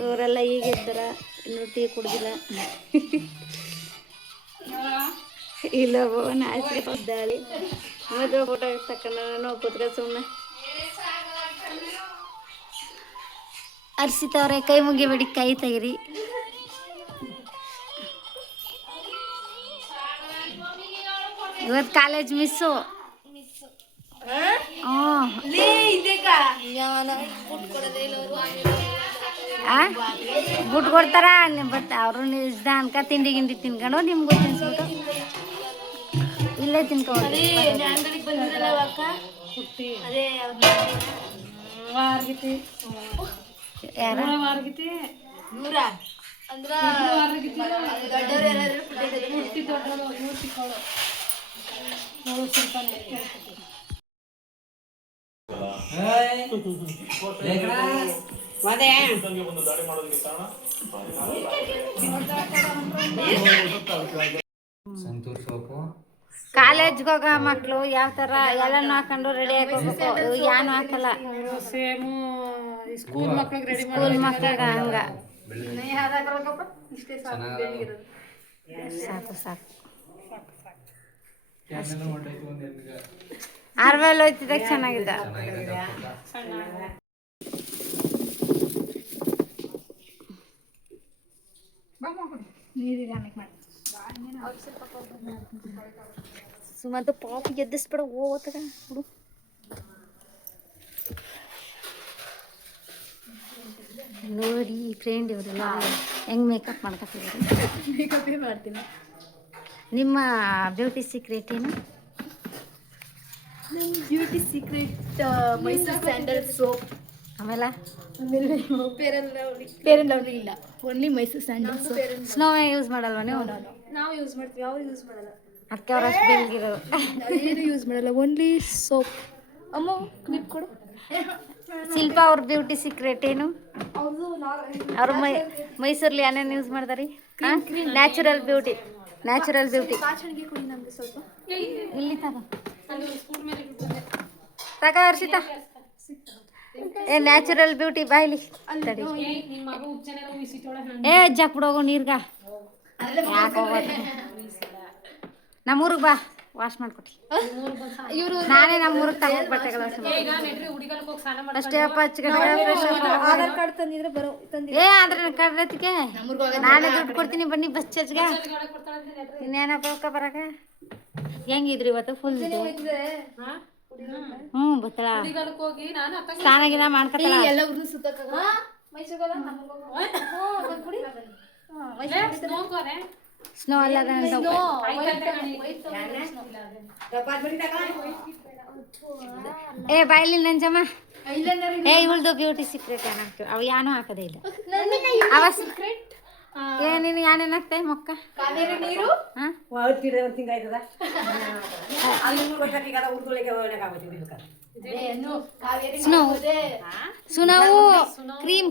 ಇವರೆಲ್ಲ ಈಗ ಇದ್ದಾರ, ಇನ್ನೂ ಟೀ ಕುಡ್ದಿಲ್ಲ. ಇಲ್ಲ ಆಯ್ತು ಇದ್ದಾಳಿ ಮದುವೆ ಫೋಟೋ ತಕೊಂಡ ನಾವು ಕೂತ್ಕ ಸುಮ್ಮನೆ. ಅರ್ಸಿತವ್ರೆ ಕೈ ಮುಗಿಬೇಡಿ, ಕೈ ತೆಗಿರಿ. ಇವತ್ತು ಕಾಲೇಜ್ ಮಿಸ್ಸು. ಬುಟ್ ಕೊಡ್ತಾರ ಬಟ್ ಅವರು ನಿಜ ಅನ್ಕ ತಿಂಡಿ ಗಿಂಡಿ ತಿನ್ಕೊಂಡು ನಿಮ್ಗೂ ತಿನ್ಸ್ಬಿಟ್ಟು ಇಲ್ಲೇ ತಿನ್ಕೊಂಡು ಕಾಲೇಜ್ಗೆ ಹೋಗೋ ಮಕ್ಕಳು ಯಾವ ಥರ ಎಲ್ಲನೂ ಹಾಕೊಂಡು ರೆಡಿ ಹಾಕೋಬೇಕು, ಯಾನು ಹಾಕಲ್ಲ. ಸೇಮು ಸ್ಕೂಲ್ ಮಕ್ಳಿಗೆ ರೆಡಿ ಸ್ಕೂಲ್ ಮಕ್ಳಿಗೆ ಹಂಗ ಸಾಕು ಸಾಕು. ಆರ್ವೆಲ್ ಹೋಯ್ತಿದ್ದಾಗ ಚೆನ್ನಾಗಿದ್ದ. ಸುಮಂತ ಪಾಪಿ ಎದ್ದಿಸ್ಬೇಡ ಹೋಗ್ತಗ ಹುಡು. ನೋಡಿ ಫ್ರೆಂಡ್ ಇವರೆಲ್ಲ ಹೆಂಗ್ ಮೇಕಪ್ ಮಾಡ್ಕೊತಿದ್ದಾರೆ. ಮಾಡ್ತೀನಿ. ನಿಮ್ಮ ಬ್ಯೂಟಿ ಸೀಕ್ರೆಟ್ ಏನು? ನಮ್ಮ beauty secret Mysuru sandal soap. ಆಮೇಲೆ ಫೇರ್ ಅಂಡ್ ಲವ್ಲಿ ಇಲ್ಲ, only Mysuru sandal soap. Snow use ಮಾಡಲ್ವಾ ನೀವು? ನಾವು ಯೂಸ್ ಮಾಡ್ತೀವಿ, ಅವ್ರು ಯೂಸ್ ಮಾಡಲ್ಲ. ಅದಕ್ಕೆ ಅವ್ರು ಅಷ್ಟು ಬೆಳಗಿರೋರು. ಏನು ಯೂಸ್ ಮಾಡಲ್ಲ, ಓನ್ಲಿ ಸೋಪ್. ಅಮ್ಮ ಕ್ಲಿಪ್ ಕೊಡು. ಶಿಲ್ಪ ಅವ್ರ ಬ್ಯೂಟಿ ಸೀಕ್ರೆಟ್ ಏನು? ಅವ್ರು ಮೈಸೂರಲ್ಲಿ ಏನೇನು ಯೂಸ್ ಮಾಡ್ದಾರಿ? Natural beauty. ನ್ಯಾಚುರಲ್ ಬ್ಯೂಟಿ ಸ್ವಲ್ಪ ಇಲ್ಲಿ ತಗ ಹರ್ಷಿತಾ. ನ್ಯಾಚುರಲ್ ಬ್ಯೂಟಿ ಬಾಯ್ಲಿ ತಡಿ. ಅಜ್ಜ ಕುಡೋಗು ನೀರ್ಗ ಯಾಕೆ ಹೋಗೋದು. ನಮ್ಮೂರಿಗೆ ಬಾ, ವಾಶ್ ಮಾಡ್ಕೊಟ್ಟಿ. ನಾನೇ ನಮ್ಮೂರಿಗೆ ತಗೊಂಡು ಬಟ್ಟೆಗಳು ಅಷ್ಟೇ ಅಪ್ಪ. ಆಧಾರ್ ಕಾರ್ಡ್ ತಂದಿದ್ರೆ ಬರೋ ಆದ್ರೆ ಕಡ್ರತಿಗೆ ನಾನೇ ದುಡ್ಡು ಕೊಡ್ತೀನಿ, ಬನ್ನಿ ಬಸ್ ಚಾರ್ಜ್ಗೆ. ಇನ್ನೇನಪ್ಪ ಬರಕ ಹೆಂಗಿದ್ರಿ ಇವತ್ತು? ಫುಲ್ ಬತ್ತಳ ಸ್ನಾನಗಿನ ಮಾಡ್ಕೊತಾಳ. ಸ್ನೋ ಅಲ್ಲ ಬಾಯ್ಲಿ ನಂಜಮ್ಮ. ಇವಳ್ದು ಬ್ಯೂಟಿ ಸೀಕ್ರೆಟ್ ಏನ್ ಹಾಕ್ತೀವಿ? ಅವು ಯಾನು ಹಾಕೋದೇ ಇಲ್ಲ. ನೀನು ಏನೇನು ಹಾಕ್ತಾಯಿ ಮೊಕ್ಕ? ಸುನವು ಕ್ರೀಮ್